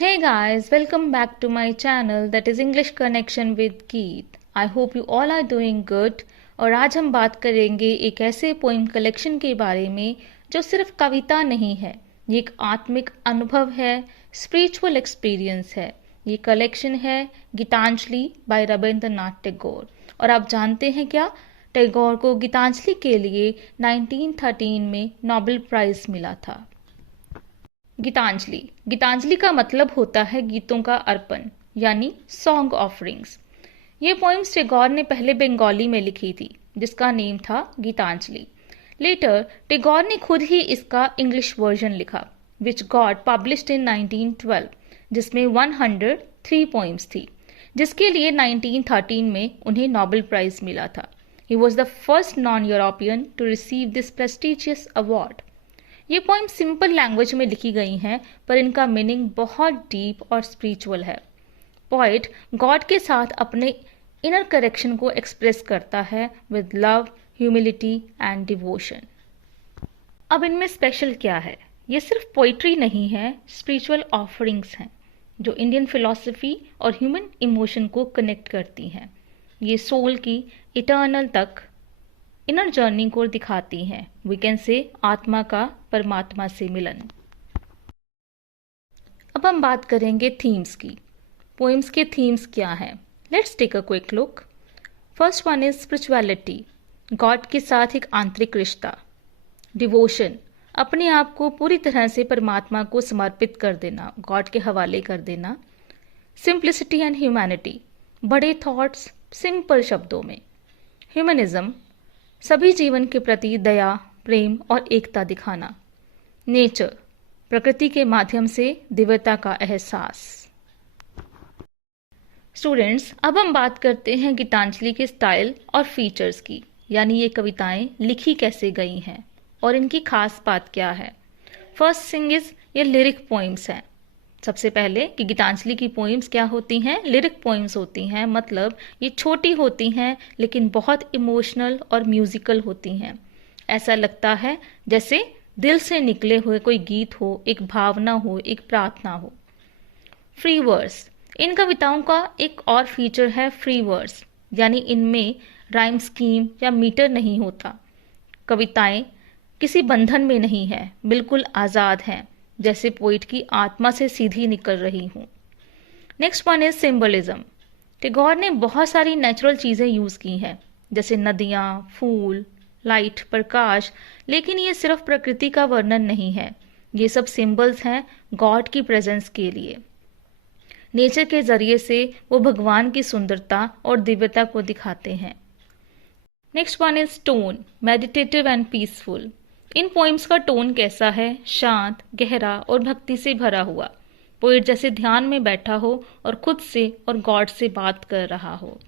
Hey guys, welcome back to my channel that is English Connection with Geet. I hope you all are doing good. और आज हम बात करेंगे एक ऐसे पोइम कलेक्शन के बारे में जो सिर्फ कविता नहीं है, ये एक आत्मिक अनुभव है, स्पिरिचुअल एक्सपीरियंस है। ये कलेक्शन है गीतांजलि बाय रविंद्रनाथ टैगोर। और आप जानते हैं क्या, टैगोर को गीतांजलि के लिए 1913 में नोबेल प्राइज मिला था। गीतांजलि का मतलब होता है गीतों का अर्पण, यानी सॉन्ग ऑफरिंग्स। ये पोइम्स टैगोर ने पहले बंगाली में लिखी थी, जिसका नेम था गीतांजलि। लेटर टैगोर ने खुद ही इसका इंग्लिश वर्जन लिखा, विच गॉट पब्लिश्ड इन 1912, जिसमें 103 पोइम्स थी, जिसके लिए 1913 में उन्हें नोबेल प्राइज मिला था। He was the first non European to receive this prestigious award. ये पोइम सिंपल लैंग्वेज में लिखी गई हैं, पर इनका मीनिंग बहुत डीप और स्पिरिचुअल है। पोएट गॉड के साथ अपने इनर करेक्शन को एक्सप्रेस करता है with love, humility and devotion. अब इनमें स्पेशल क्या है? ये सिर्फ पोइट्री नहीं है, स्पिरिचुअल ऑफरिंग्स हैं जो इंडियन फिलॉसफी और ह्यूमन इमोशन को कनेक्ट करती हैं। ये सोल की इटर्नल तक इनर जर्नी को दिखाती हैं। वी कैन से आत्मा का परमात्मा से मिलन। अब हम बात करेंगे थीम्स की। पोइम्स के थीम्स क्या हैं? Let's take a quick look. First one is spirituality, God के साथ एक आंतरिक रिश्ता। डिवोशन, अपने आप को पूरी तरह से परमात्मा को समर्पित कर देना, गॉड के हवाले कर देना। सिंप्लिसिटी एंड ह्यूमैनिटी, बड़े थॉट्स सिंपल शब्दों में। ह्यूमनिज्म, सभी जीवन के प्रति दया, प्रेम और एकता दिखाना। नेचर, प्रकृति के माध्यम से दिव्यता का एहसास। स्टूडेंट्स, अब हम बात करते हैं गीतांजलि के स्टाइल और फीचर्स की, यानी ये कविताएं लिखी कैसे गई हैं और इनकी खास बात क्या है। फर्स्ट थिंग इज ये लिरिक पोइम्स हैं। सबसे पहले कि गीतांजलि की पोइम्स क्या होती हैं? लिरिक पोइम्स होती हैं, मतलब ये छोटी होती हैं लेकिन बहुत इमोशनल और म्यूजिकल होती हैं। ऐसा लगता है जैसे दिल से निकले हुए कोई गीत हो, एक भावना हो, एक प्रार्थना हो। फ्री वर्स, इन कविताओं का एक और फीचर है फ्री वर्स, यानी इनमें राइम स्कीम या मीटर नहीं होता। कविताएं किसी बंधन में नहीं है, बिल्कुल आज़ाद हैं, जैसे पोइट की आत्मा से सीधी निकल रही हूँ। Next one is symbolism. Tagore ने बहुत सारी नेचुरल चीज़ें यूज़ की हैं, जैसे नदियाँ, फूल, लाइट, प्रकाश, लेकिन ये सिर्फ प्रकृति का वर्णन नहीं है, ये सब सिंबल्स हैं गॉड की प्रेजेंस के लिए। नेचर के जरिए से वो भगवान की सुंदरता और दिव्यता को दिखाते हैं। Next one is tone, meditative and peaceful. In poems का टोन कैसा है? शांत, गहरा और भक्ति से भरा हुआ, पोइट जैसे ध्यान में बैठा हो और खुद से और गॉड से बात कर रहा हो।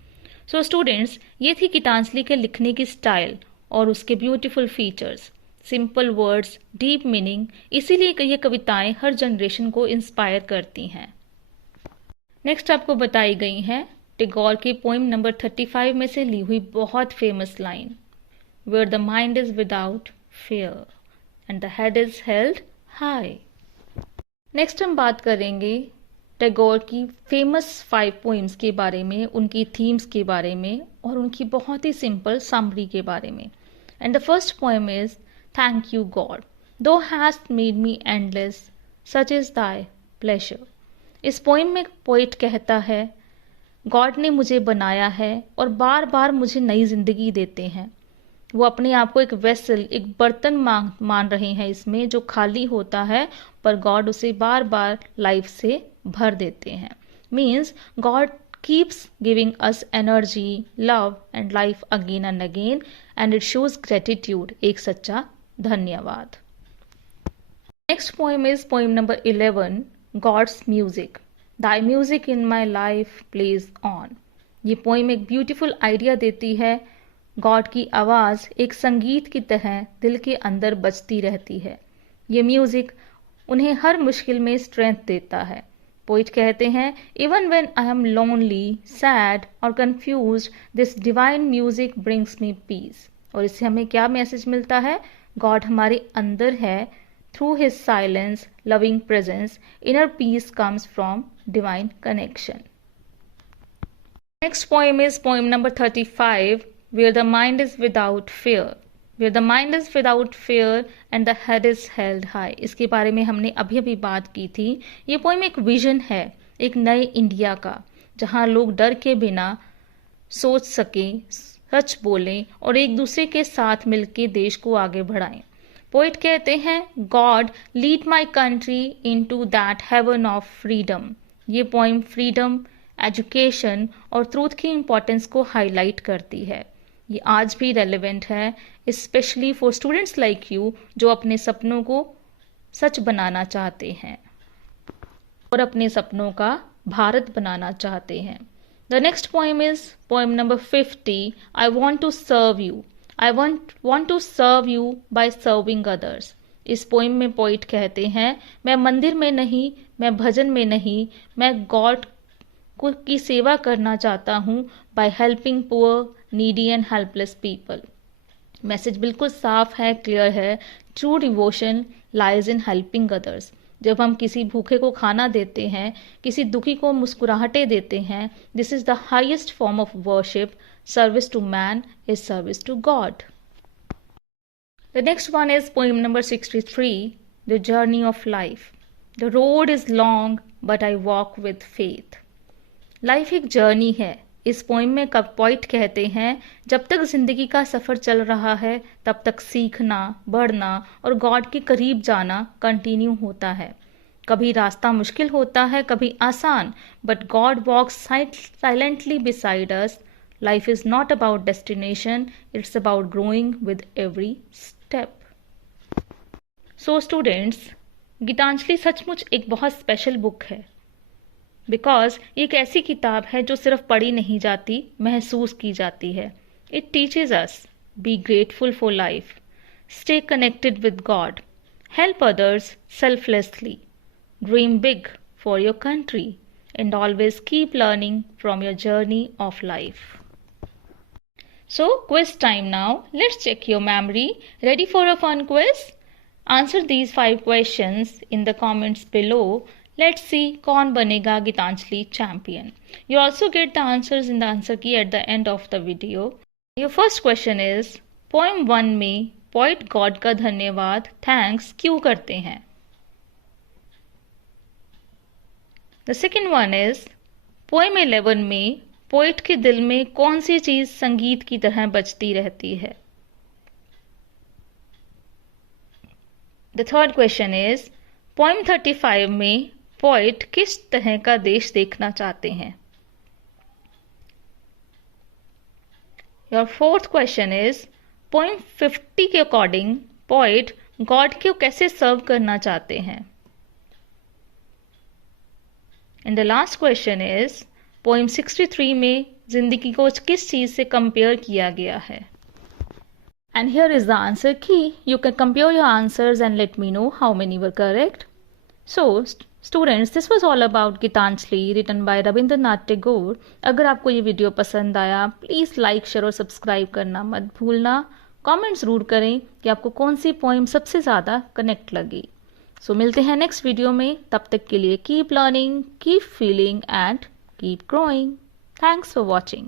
सो स्टूडेंट्स, ये थी गीतांजलि के लिखने की स्टाइल और उसके beautiful features. Simple words, deep meaning, इसीलिए ये कविताएं हर जनरेशन को इंस्पायर करती हैं। नेक्स्ट आपको बताई गई हैं टैगोर की पोइम नंबर 35 में से ली हुई बहुत famous line, where the mind is without fear and the head is held high। Next हम बात करेंगे टैगोर की फेमस 5 पोइम्स के बारे में, उनकी थीम्स के बारे में और उनकी बहुत ही सिंपल समरी के बारे में। And the first poem is thank you God, thou hast made me endless, such is thy pleasure. इस पोइम में पोइट कहता है, गॉड ने मुझे बनाया है और बार बार मुझे नई जिंदगी देते हैं। वो अपने आप को एक वेसल, एक बर्तन मान रहे हैं इसमें, जो खाली होता है, पर गॉड उसे बार बार लाइफ से भर देते हैं। Means God keeps giving us energy, love and life again and again, and it shows gratitude, एक सच्चा धन्यवाद। Next poem is poem number 11, God's music, thy music in my life plays on. ये poem एक beautiful idea देती है, God की आवाज़ एक संगीत की तरह दिल के अंदर बजती रहती है। ये म्यूजिक उन्हें हर मुश्किल में स्ट्रेंथ देता है। पोइट कहते हैं, even when I am lonely, sad और confused, this divine music brings me peace. और इससे हमें क्या मैसेज मिलता है? गॉड हमारे अंदर है, Through his silence, loving presence, inner peace comes from divine connection. Next poem is poem number 35, Where the Mind is Without Fear. Where the mind is without fear and the head is held high. इसके बारे में हमने अभी अभी बात की थी. ये पोइम एक विजन है एक नए इंडिया का, जहाँ लोग डर के बिना सोच सकें, सच बोलें और एक दूसरे के साथ मिलकर देश को आगे बढ़ाएं. पोइट कहते हैं, God lead my country into that heaven of freedom. ये पोइम फ्रीडम, एजुकेशन और ट्रूथ की इम्पोर्टेंस को हाईलाइट करती है. ये आज भी रेलेवेंट है, specially for students like you जो अपने सपनों को सच बनाना चाहते हैं और अपने सपनों का भारत बनाना चाहते हैं. The next poem is poem number 50, I want to serve you. I want to serve you by serving others. इस पोएम में पोइट कहते हैं, मैं मंदिर में नहीं, मैं भजन में नहीं, मैं गॉड की सेवा करना चाहता हूँ by helping poor, needy and helpless people. Message बिल्कुल साफ है, क्लियर है. True devotion lies in helping others. जब हम किसी भूखे को खाना देते हैं, किसी दुखी को मुस्कुराहटें देते हैं, this is the highest form of worship. Service to man is service to God. The next one is poem number 63, the journey of life. The road is long but I walk with faith. Life एक journey है. इस poem में poet कहते हैं, जब तक जिंदगी का सफर चल रहा है तब तक सीखना, बढ़ना और गॉड के करीब जाना कंटिन्यू होता है. कभी रास्ता मुश्किल होता है, कभी आसान, but God walks silently beside us. Life is not about destination, it's about growing with every step. So students, Gitanjali सचमुच एक बहुत स्पेशल बुक है, बिकॉज ये एक ऐसी किताब है जो सिर्फ पढ़ी नहीं जाती, महसूस की जाती है. It teaches us, be grateful for life, stay connected with God, help others selflessly, dream big for your country and always keep learning from your journey of life. So quiz time now. Let's check your memory. Ready for a fun quiz? Answer these 5 questions in the comments below. Let's see कौन बनेगा Gitanjali champion. You also get the answers in the answer key at the end of the video. Your first question is, poem 1 में poet God का धन्यवाद, thanks क्यों करते हैं? The second one is, poem 11 में poet के दिल में कौन सी चीज संगीत की तरह बजती रहती है? The third question is, poem 35 में पोइट किस तरह का देश देखना चाहते हैं? Your fourth question is, poem 50 के अकॉर्डिंग पोइट गॉड को कैसे सर्व करना चाहते हैं? And the last question is, poem 63 में जिंदगी को किस चीज से कंपेयर किया गया है? And here is the answer key. You can compare your answers and let me know how many were correct. So students, this was all about Gitanjali written by Rabindranath Tagore. अगर आपको ये वीडियो पसंद आया, प्लीज लाइक, शेयर और subscribe करना मत भूलना. Comments जरूर करें कि आपको कौन सी पोएम सबसे ज्यादा कनेक्ट लगी. सो मिलते हैं नेक्स्ट वीडियो में. तब तक के लिए keep learning, keep feeling and keep growing. Thanks for watching.